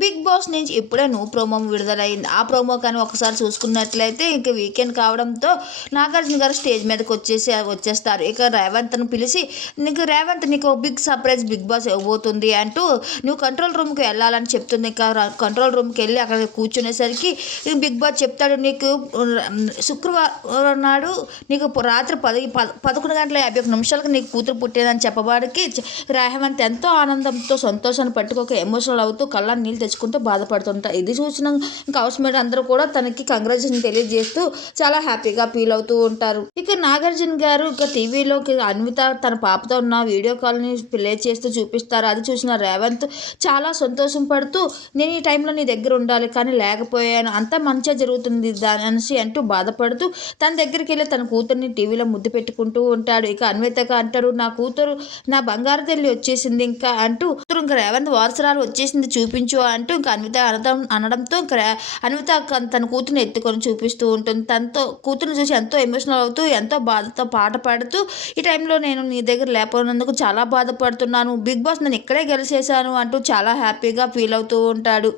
Big boss నుంచి ఇప్పుడే నువ్వు ప్రోమో విడుదలైంది. ఆ ప్రోమో కానీ ఒకసారి చూసుకున్నట్లయితే ఇక వీకెండ్ కావడంతో నాగార్జున గారు స్టేజ్ మీదకి వచ్చేసి వచ్చేస్తారు. ఇక రేవంత్ని పిలిచి నీకు రేవంత్ నీకు బిగ్ సర్ప్రైజ్ బిగ్ బాస్ ఇవ్వబోతుంది అంటూ నువ్వు కంట్రోల్ రూమ్కి వెళ్ళాలని చెప్తుంది. ఇక కంట్రోల్ రూమ్కి వెళ్ళి అక్కడ కూర్చునేసరికి బిగ్ బాస్ చెప్తాడు నీకు శుక్రవారం నాడు నీకు రాత్రి పది పద- పదకొండు గంటల యాభై ఒక నిమిషాలకు నీకు కూతురు పుట్టేదని చెప్పబాడికి రేవంత్ ఎంతో ఆనందంతో సంతోషాన్ని పట్టుకోక ఎమోషనల్ అవుతూ కళ్ళ నీళ్ళు తెచ్చుకుంటూ బాధపడుతుంటారు. ఇది చూసిన ఇంకా హౌస్ మేట్ అందరూ కూడా తనకి కంగ్రాచులేషన్ తెలియజేస్తూ చాలా హ్యాపీగా ఫీల్ అవుతూ ఉంటారు. ఇక నాగార్జున గారు ఇక టీవీలోకి అన్విత తన పాపతో ఉన్న వీడియో కాల్ని ప్లే చేస్తూ చూపిస్తారు. అది చూసిన రేవంత్ చాలా సంతోషం పడుతూ నేను ఈ టైంలో నీ దగ్గర ఉండాలి కానీ లేకపోయాను. అంతా మంచిగా జరుగుతుంది దాని అనేసి అంటూ బాధపడుతూ తన దగ్గరికి వెళ్ళి తన కూతుర్ని టీవీలో ముద్దు పెట్టుకుంటూ ఉంటాడు. ఇక అన్వితగా అంటాడు నా కూతురు నా బంగారు తల్లి వచ్చేసింది ఇంకా అంటూ ఇంకా రేవంత్ వారసరాలు వచ్చేసింది చూపించు అంటూ ఇంకా అన్విత అనడం అనడంతో అన్విత తన కూతురుని ఎత్తుకొని చూపిస్తూ ఉంటుంది. తనతో కూతురుని చూసి ఎంతో ఎమోషనల్ అవుతూ ఎంతో బాధతో పాట పాడుతూ ఈ టైంలో నేను నీ దగ్గర లేకపోయినందుకు చాలా బాధపడుతున్నాను. బిగ్ బాస్ నేను ఇక్కడే గెలిచేశాను అంటూ చాలా హ్యాపీగా ఫీల్ అవుతూ ఉంటాడు.